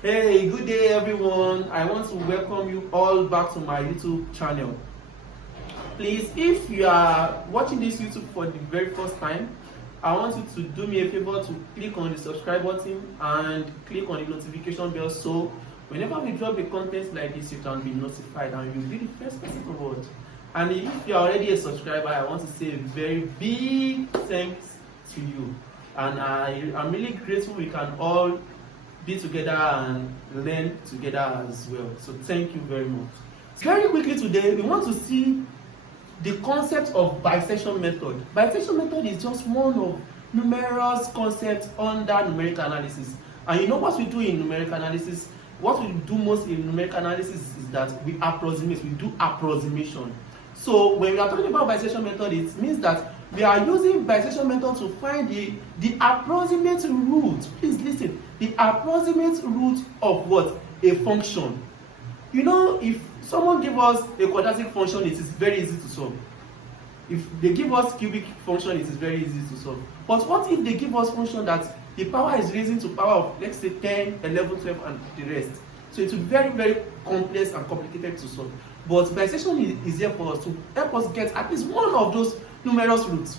Hey, good day everyone. I want to welcome you all back to my YouTube channel. Please, if you are watching this YouTube for the very first time, I want you to do me a favor to click on the subscribe button and click on the notification bell, so whenever we drop a content like this, you can be notified and you'll be the first person to watch. And if you are already a subscriber, I want to say a very big thanks to you. And I'm really grateful we can all be together and learn together as well. So thank you very much. Very quickly today, we want to see the concept of bisection method. Bisection method is just one of numerous concepts under numerical analysis. And you know what we do in numerical analysis? What we do most in numerical analysis is that we approximate, we do approximation. So when we are talking about bisection method, it means that we are using bisection method to find the approximate root. Please listen, the approximate root of what? A function. You know, if someone give us a quadratic function, it is very easy to solve. If they give us cubic function, it is very easy to solve. But what if they give us function that the power is raising to power of, let's say, 10, 11, 12, and the rest? So it will be very, very complex and complicated to solve. But bisection is here for us to help us get at least one of those numerous roots.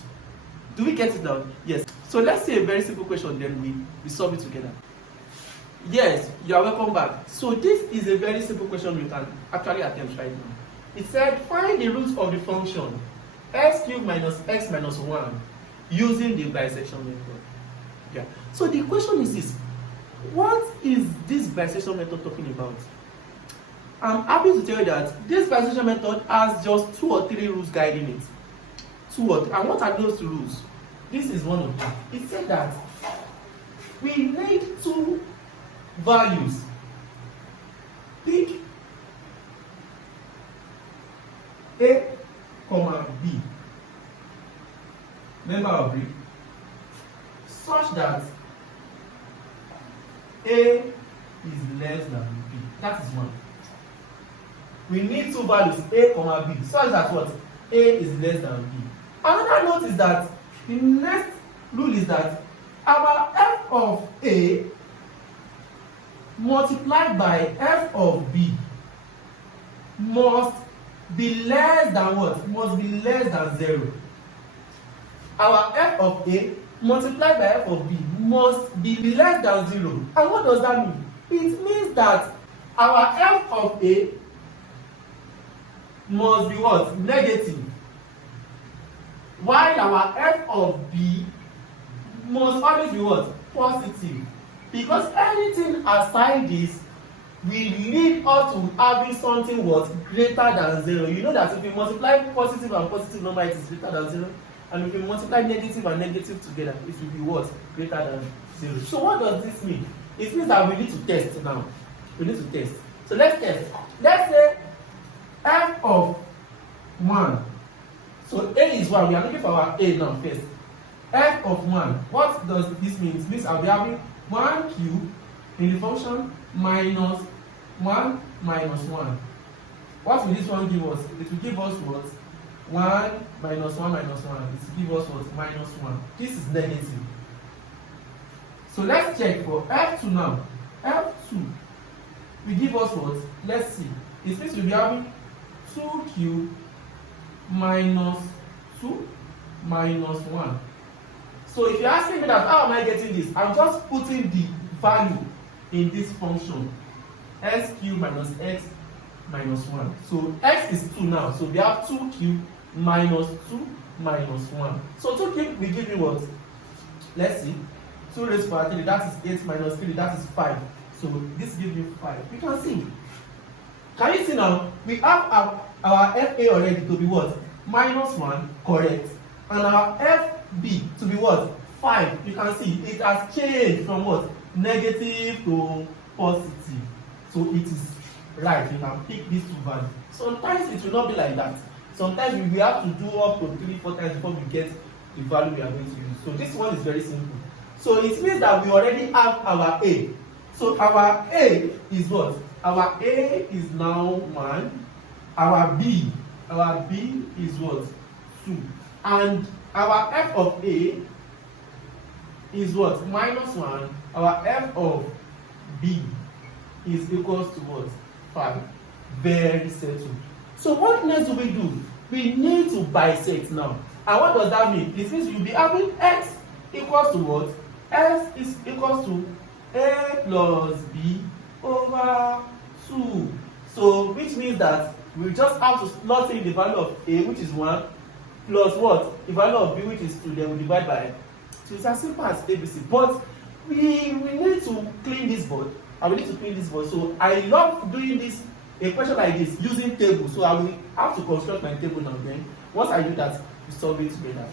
Do we get it now? Yes. So let's say a very simple question, then we solve it together. Yes, you are welcome back. So this is a very simple question we can actually attempt right now. It said find the root of the function x cubed minus x minus 1 using the bisection method. Yeah. So the question is this: what is this bisection method talking about? I'm happy to tell you that this bisection method has just 2 or 3 rules guiding it. 2 or 3. And what are those rules? This is one of them. It said that we need 2 values. Pick A, comma B, member of group, such that A is less than B. That is one. We need 2 values, A, comma B, such that what? A is less than B. Another note is that the next rule is that our f of A multiplied by f of B must be less than what? Must be less than 0. Our f of A multiplied by f of B must be less than 0. And what does that mean? It means that our f of A must be what? Negative. While our f of B must always be what? Positive. Because anything aside this will lead us to having something what? Greater than 0. You know that if you multiply positive and positive number, it is greater than 0. And if you multiply negative and negative together, it will be what? Greater than 0. So what does this mean? It means that we need to test now. We need to test. So let's test. Let's say f of 1. So A is 1. We are looking for our A now first. F of 1. What does this mean? It means I'll be having 1 cube in the function minus 1 minus 1. What will this one give us? It will give us what? 1 minus 1 minus 1. It will give us what? Minus 1. This is negative. So let's check for F2 now. F2 will give us what? Let's see. It means we'll be having 2 cube minus 2 minus 1. So if you're asking me that how am I getting this, I'm just putting the value in this function, x cubed minus x minus 1. So x is 2 now, so we have 2 cubed minus 2 minus 1. So 2 cubed will give you what? Let's see, 2 raised to power 3, that is 8 minus 3, that is 5. So this gives you 5. You can see. Can you see now? We have our FA already to be what? Minus 1, correct. And our FB to be what? 5. You can see it has changed from what? Negative to positive. So it is right. You can pick these 2 values. Sometimes it will not be like that. Sometimes we will have to do up to 3-4 times before we get the value we are going to use. So this one is very simple. So it means that we already have our A. So our A is what? Our A is now 1. Our B is what? 2. And our f of A is what? Minus 1. Our f of B is equals to what? 5. Very settled. So what next do we do? We need to bisect now. And what does that mean? It means you'll be having x equals to what? X is equals to a plus b over 2. So which means that we just have to slot in the value of a, which is 1, plus what? The value of b, which is 2, then we divide by 2. It's as simple as ABC. But we need to clean this board. I will need to clean this board. So I love doing this a question like this using table. So I will have to construct my table now. Then once I do that, we solve it together.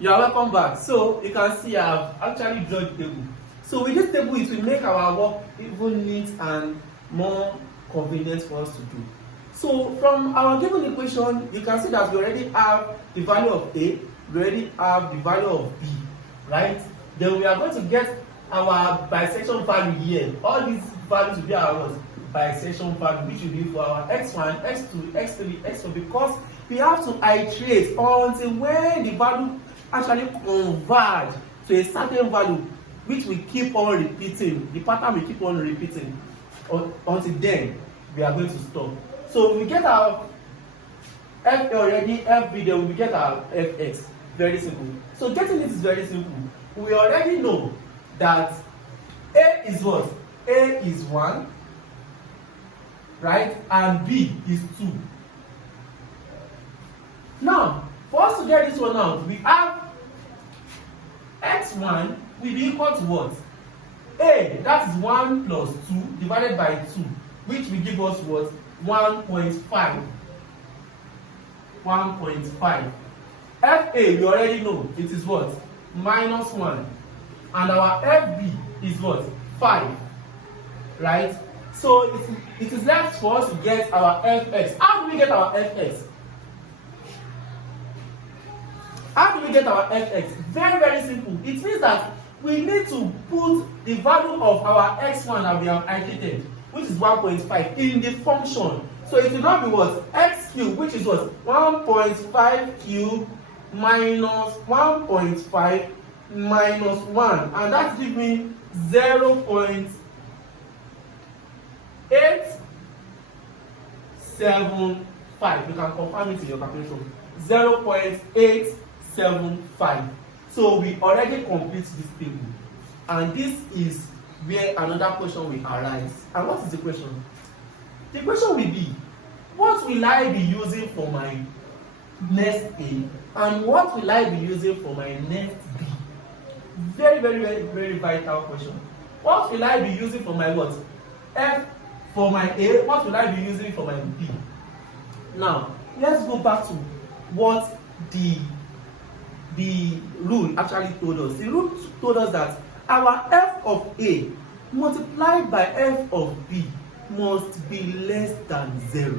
You are welcome back. So you can see I have actually drawn the table. So with this table, it will make our work even neat and more convenient for us to do. So from our given equation, you can see that we already have the value of A, we already have the value of B, right? Then we are going to get our bisection value here. All these values will be our bisection value, which will be for our x1, x2, x3, x4, because we have to iterate until when the value actually converge to a certain value, which we keep on repeating. The pattern we keep on repeating until then we are going to stop. So we get our f already, fb, then we get our fx. Very simple. So getting this is very simple. We already know that a is what? A is 1, right? And b is 2. Now, for us to get this one out, we have x1 will be equal to what? A, that is 1 plus 2 divided by 2, which will give us what? 1.5. 1.5. FA, we already know, it is what? Minus 1. And our FB is what? 5. Right? So it is left for us to get our FX. How do we get our FX? How do we get our FX? Very, very simple. It means that we need to put the value of our x1 that we have iterated, which is 1.5, in the function. So it will now be what? X cubed, which is what? 1.5 cubed minus 1.5 minus 1. And that gives me 0.875. You can confirm it in your calculation. 0.875. So we already complete this table. And this is where another question will arise. And what is the question? The question will be, what will I be using for my next A? And what will I be using for my next B? Very, very, very, very vital question. What will I be using for my what? F for my A. What will I be using for my B? Now, let's go back to what the rule actually told us. The rule told us that our f of A multiplied by f of B must be less than 0.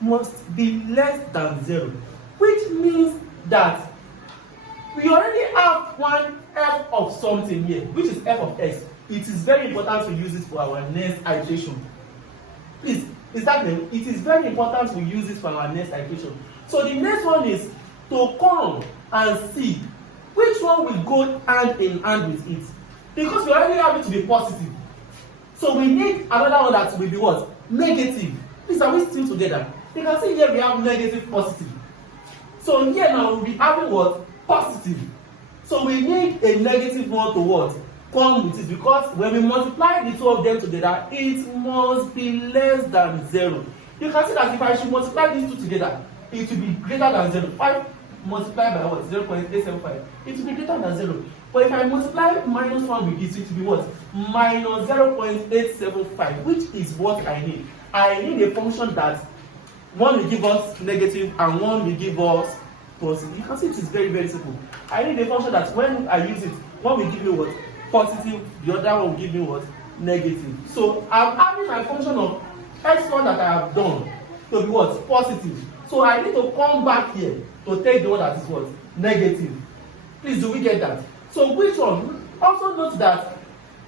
Must be less than 0. Which means that we already have one f of something here, which is f of x. It is very important to use this for our next iteration. Please, is that name? It is very important to use this for our next iteration. So the next one is to come and see which one will go hand in hand with it, because we already have it to be positive. So we need another one that will be what? Negative. Please, are we still together? You can see here we have negative, positive. So here now we'll be having what? Positive. So we need a negative one to what? Come with it, because when we multiply the two of them together, it must be less than 0. You can see that if I should multiply these two together, it will be greater than 0. 5 multiplied by what? 0.875. It will be greater than 0. But if I multiply minus 1 with this, it will be what? Minus 0.875, which is what I need. I need a function that one will give us negative and one will give us positive. You can see it is very, very simple. I need a function that when I use it, one will give me what? Positive, the other one will give me what? Negative. So I'm having my function of x1 that I have done to be what? Positive. So I need to come back here to take the one that is what? Negative. Please, do we get that? So which one? Also note that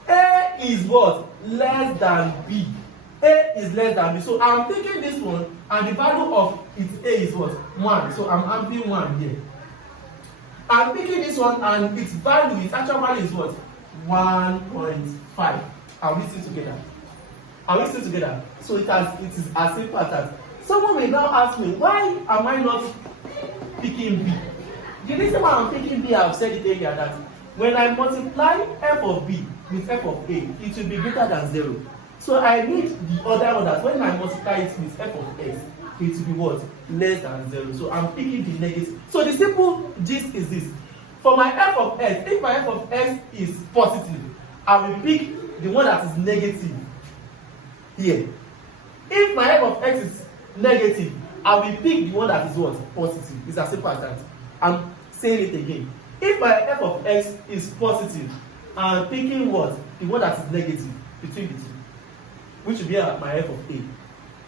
A is what? Less than B. A is less than B. So I'm taking this one and the value of its A is what? 1. So I'm having 1 here. I'm taking this one and its value, its actual value is what? 1.5. Are we still together? Are we still together? So it is as simple as that. Someone may now ask me, why am I not picking B? The reason why I'm picking B, I've said it earlier, that when I multiply f of B with f of A, it will be greater than 0. So I need the other one that when I multiply it with f of x, it will be what? Less than 0. So I'm picking the negative. So the simple gist is this. For my f of x, if my f of x is positive, I will pick the one that is negative here. If my f of x is negative, I will pick the one that is what? Positive. It's as simple as that. I'm saying it again. If my f of x is positive, I'm picking what? The one that is negative between the two, which will be my f of a.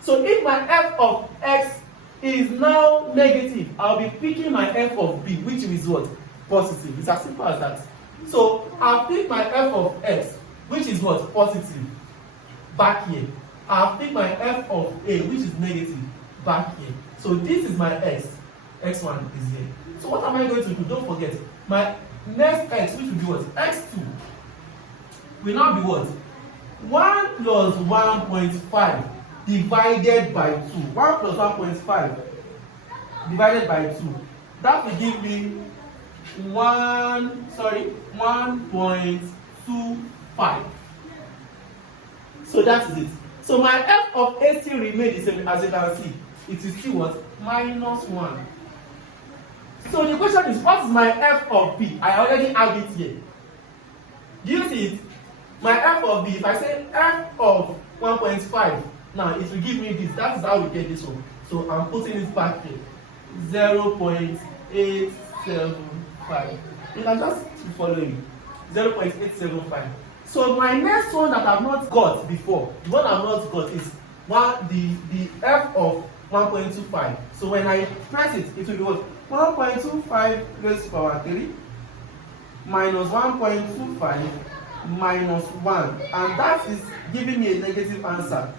So if my f of x is now negative, I'll be picking my f of b, which is what? Positive. It's as simple as that. So I'll pick my f of x, which is what? Positive, back here. I'll pick my f of a, which is negative, back here. So this is my x. X1 is here. So what am I going to do? Don't forget, my next x, which will be what? X2 will now be what? 1 plus 1.5 divided by 2. 1 plus 1.5 divided by 2. That will give me 1.25. So that is it. So my f of a still remains the same, as you can see. It is still what? Minus 1. So the question is, what is my f of b? I already have it here. Do you see it? My f of b, if I say f of 1.5, now it will give me this. That is how we get this one. So I'm putting it back here. 0.875. You can just keep following. 0.875. So my next one that I've not got before, the one I've not got is the f of 1.25. So when I press it, it will be what? 1.25 raised to power 3 minus 1.25 minus 1, and that is giving me a negative answer,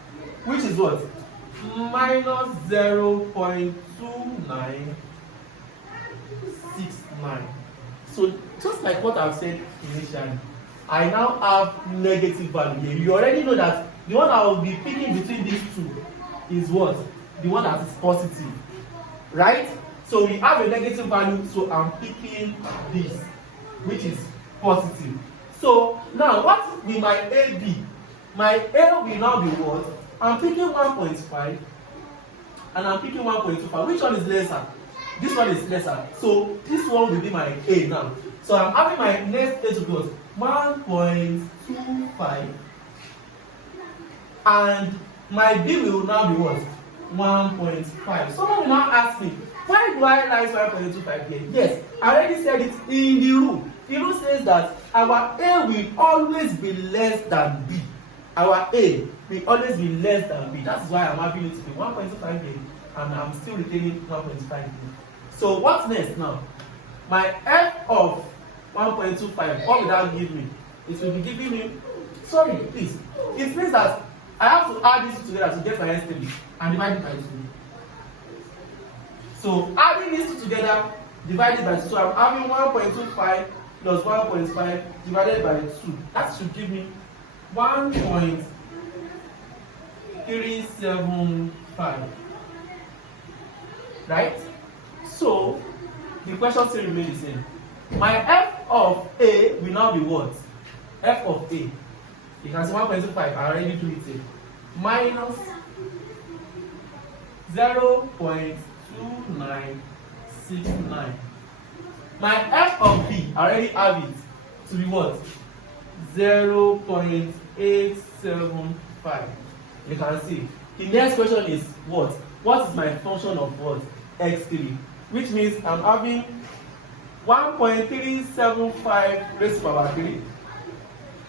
which is what? Minus 0.2969. So just like what I've said initially, I now have negative value here. You already know that the one I will be picking between these two is what? The one that is positive, right? So we have a negative value, so I'm picking this, which is positive. So now what will my A be? My A will now be what? I'm picking 1.5 and I'm picking 1.25. Which one is lesser? This one is lesser. So this one will be my A now. So I'm having my next A to go 1.25 and my B will now be what? 1.5. Someone will now ask me, why do I write 1.25 here? Yes, I already said it in the rule. The rule says that our A will always be less than B. Our A will always be less than B. That's why I'm having it to be 1.25 here and I'm still retaining 1.5 here. So what's next now? My f of 1.25, what will that give me? It will be giving me, sorry, please. It means that I have to add these two together to get my S3 and divide it by 2. So adding these two together, divided by 2. So I'm having 1.25 plus 1.5 divided by 2. That should give me 1.375. Right? So the question still remains the same. My f of A will now be what? F of A. You can see 1.25. I already do it here. Minus 0.2969. My f of b, I already have it to be what? 0.875. You can see. The next question is what? What is my function of what? X3. Which means I'm having 1.375 raised to power 3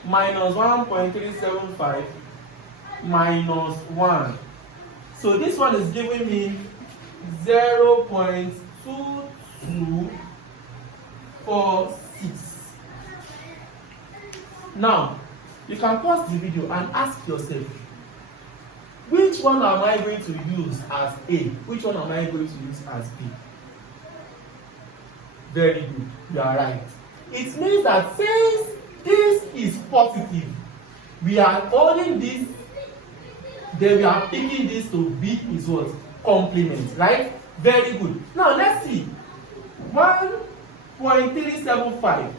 minus 1.375 minus 1. So this one is giving me 0.2246. Now, you can pause the video and ask yourself, which one am I going to use as A? Which one am I going to use as B? Very good, you are right. It means that since this is positive, we are holding this then we are picking this to be is what? Complement, right? Very good. Now let's see. 1.375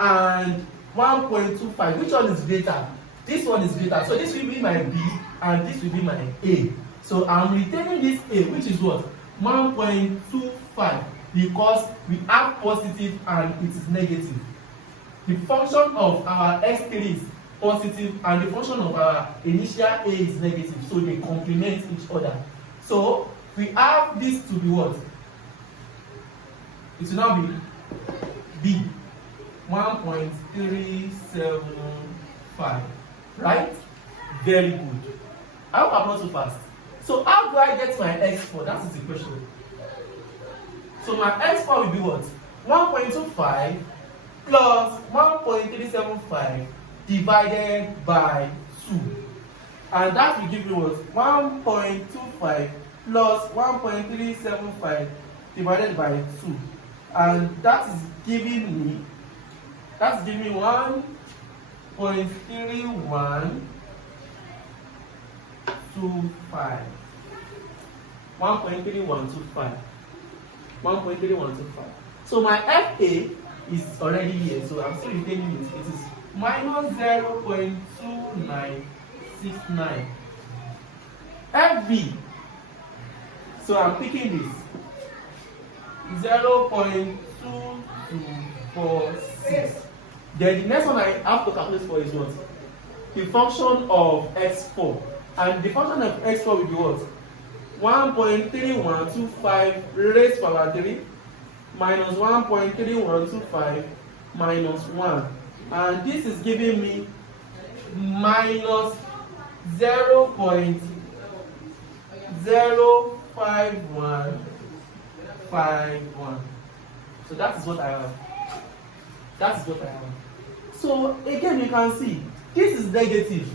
and 1.25. Which one is greater? This one is greater. So this will be my B and this will be my A. So I'm retaining this A, which is what? 1.25, because we have positive and it is negative. The function of our x3 is positive and the function of our initial A is negative. So they complement each other. So we have this to be what? It will now be B, 1.375, right? Very good. I hope I'm not too fast. So how do I get my x4? That is the question. So my x4 will be what? 1.25 plus 1.375 divided by 2. And that will give me what? 1.25 plus 1.375 divided by 2. And that is giving me 1.3125. 1.3125. 1.3125. So my FA is already here, so I'm still retaining it. It is minus 0.2969. FB. So I'm picking this 0.2246. Then the next one I have to calculate for is what? The function of x4. And the function of x4 will be what? 1.3125 raised to power 3 minus 1.3125 minus 1. And this is giving me minus 0.05151. So that is what I have. That is what I have. So again, you can see this is negative.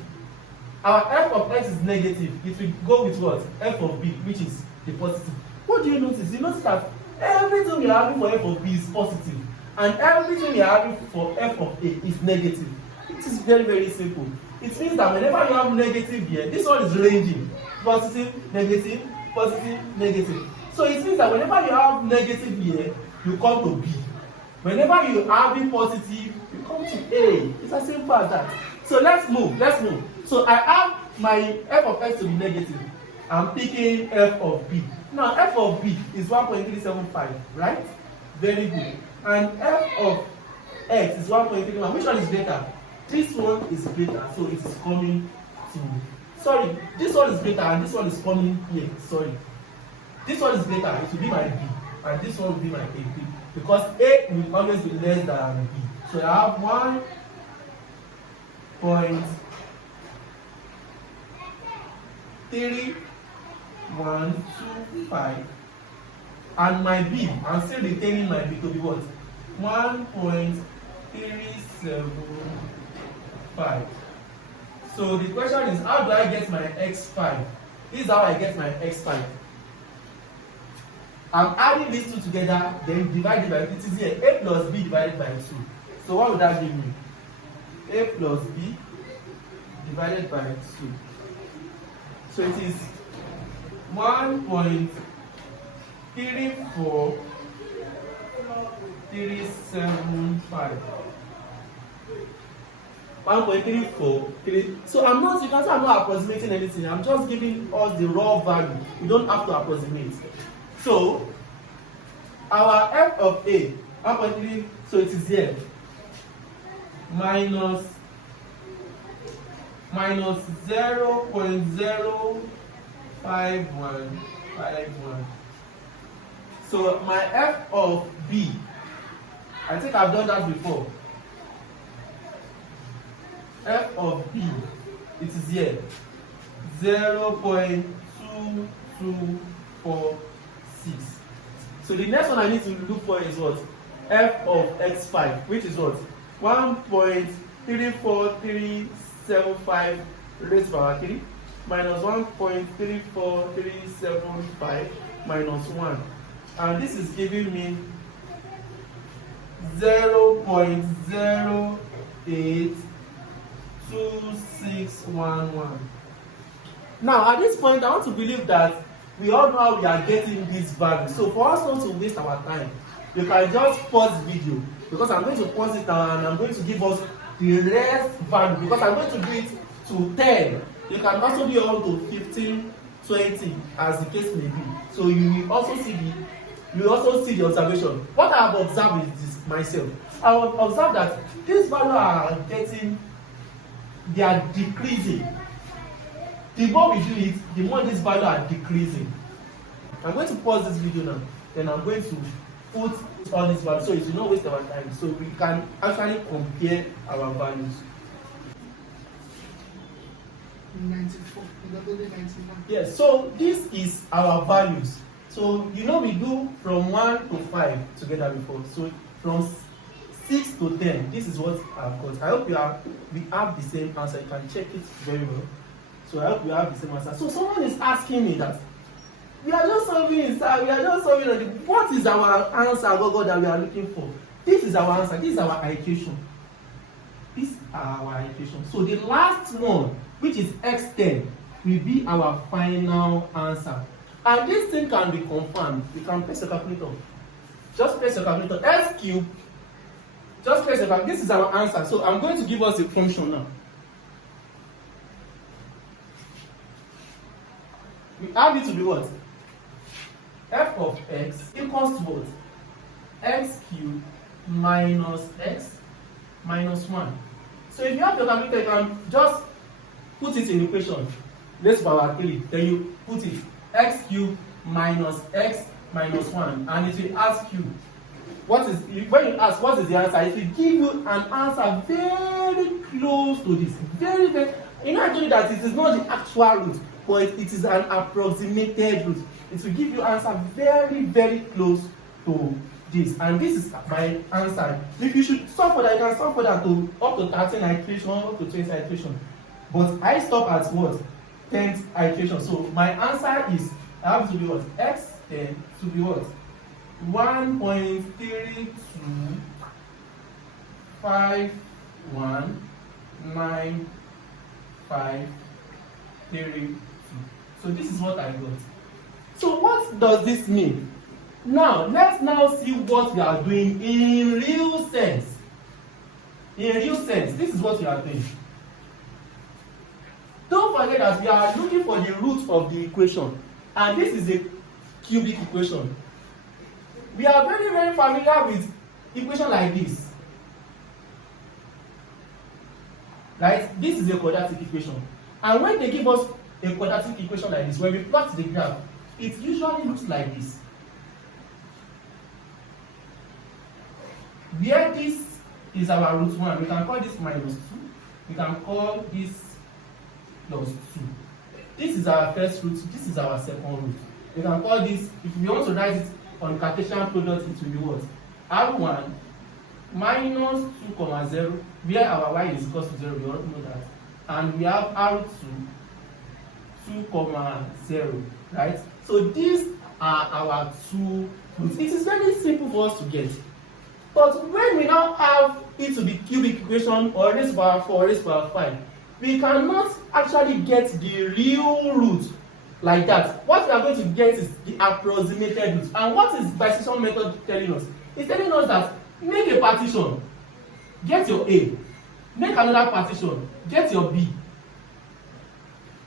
Our f of x is negative. It will go with what? F of b, which is the positive. What do you notice? You notice that everything we are having for f of b is positive, and everything we are having for f of a is negative. It is very, very simple. It means that whenever you have negative here, this one is ranging. Positive, negative, positive, negative. So it means that whenever you have negative here, you come to b. Whenever you are having positive, you come to a. It's as simple as that. So let's move. So I have my f of x to be negative. I'm picking f of b. Now f of b is 1.375, right? Very good. And f of x is 1.31. Which one is greater? This one is greater, so it is coming to. Sorry, this one is greater and this one is coming here. Sorry. This one is greater, it will be my b, and this one will be my a. Because a will always be less than b. So I have 1.3125, and my b, I'm still retaining my b to be what? 1.375. So the question is, how do I get my x5? This is how I get my x5. I'm adding these two together, then divided by, it is here, a plus b divided by 2. So what would that give me? A plus b divided by 2. So it is 1.34375. 1.343. So I'm not, you can say I'm not approximating anything. I'm just giving us the raw value. You don't have to approximate. So our f of a, 1.3, so it is here, minus 0.05151. So my f of b, I think I've done that before. F of b, it is here, 0.2246. So the next one I need to look for is what? F of x5, which is what? 1.34375 raised to power 3 minus 1.34375 minus 1. And this is giving me 0.082611. Now, at this point, I want to believe that we all know how we are getting this value. So for us not to waste our time, you can just pause the video, because I'm going to pause it now and I'm going to give us the rest value, because I'm going to do it to 10. You can also do up to 15, 20 as the case may be. So you will also see the observation. What I have observed is this myself. I have observed that these values are they are decreasing. The more we do it, the more these values are decreasing. I'm going to pause this video now, then I'm going to put all these values so it will not waste our time, so we can actually compare our values. 94. Yes, so this is our values. So you know we do from 1 to 5 together before. So from 6 to 10, this is what I've got. I hope we have the same answer. You can check it very well. So I hope we have the same answer. So someone is asking me that we are just solving it, sir. We are just solving it. What is our answer, God, that we are looking for? This is our answer. This is our iteration. This is our iteration. So the last one, which is x10, will be our final answer. And this thing can be confirmed. You can press your calculator. Just press your calculator. X cube. Just press your calculator. This is our answer. So I'm going to give us a function now. We have it to be what? F of x equals to what? X cubed minus x minus 1. So if you have your calculator, you can just put it in equation. Raised to power 3. Then you put it x cubed minus x minus 1, and it will ask you what is, when you ask what is the answer, it will give you an answer very close to this. Very, very, you know, I told you that it is not the actual root, but it is an approximated root. It will give you answer very, very close to this, and this is my answer. If you should stop for that, you can stop for that to up to 13 iteration, up to 20 iteration. But I stop at what? 10th iteration. So my answer is, I have to be what? X10 to be what? 1.32519532. So this is what I got. So what does this mean? Now let's now see what we are doing in real sense. In real sense, this is what we are doing. Don't forget that we are looking for the root of the equation, and this is a cubic equation. We are very, very familiar with equation like this. Right? This is a quadratic equation. And when they give us a quadratic equation like this, when we plot the graph, it usually looks like this. Where this is our root 1, we can call this minus 2. We can call this plus 2. This is our first root, this is our second root. We can call this, if we want to write it on Cartesian product, it will be what? R1 minus 2, 0, where our y is equal to 0, we all know that. And we have R2, 2, 0, right? So these are our two roots. It is very simple for us to get. But when we now have it to be cubic equation, or raised to power 4, raised to power 5, we cannot actually get the real root like that. What we are going to get is the approximated root. And what is bisection method telling us? It's telling us that make a partition, get your A, make another partition, get your B,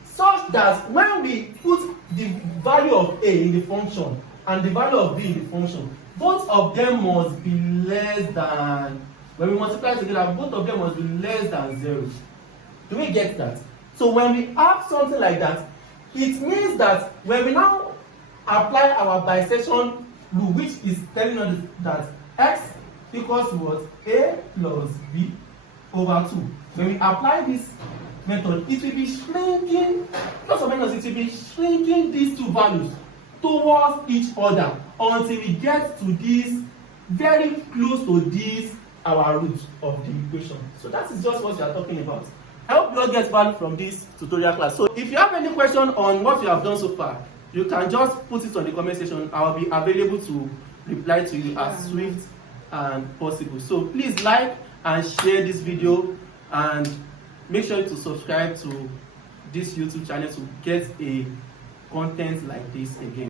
such that when we put the value of A in the function and the value of B in the function, both of them must be less than, when we multiply together, both of them must be less than 0. Do we get that? So when we have something like that, it means that when we now apply our bisection rule, which is telling us that x equals to what? A plus B over 2. When we apply this method, it will be shrinking, plus or minus, it will be shrinking these two values towards each other until we get to this, very close to this, our root of the equation. So that is just what we are talking about. I hope you all get value from this tutorial class. So if you have any question on what you have done so far, you can just put it on the comment section. I will be available to reply to you as swift and possible. So please like and share this video, and make sure to subscribe to this YouTube channel to get a content like this again.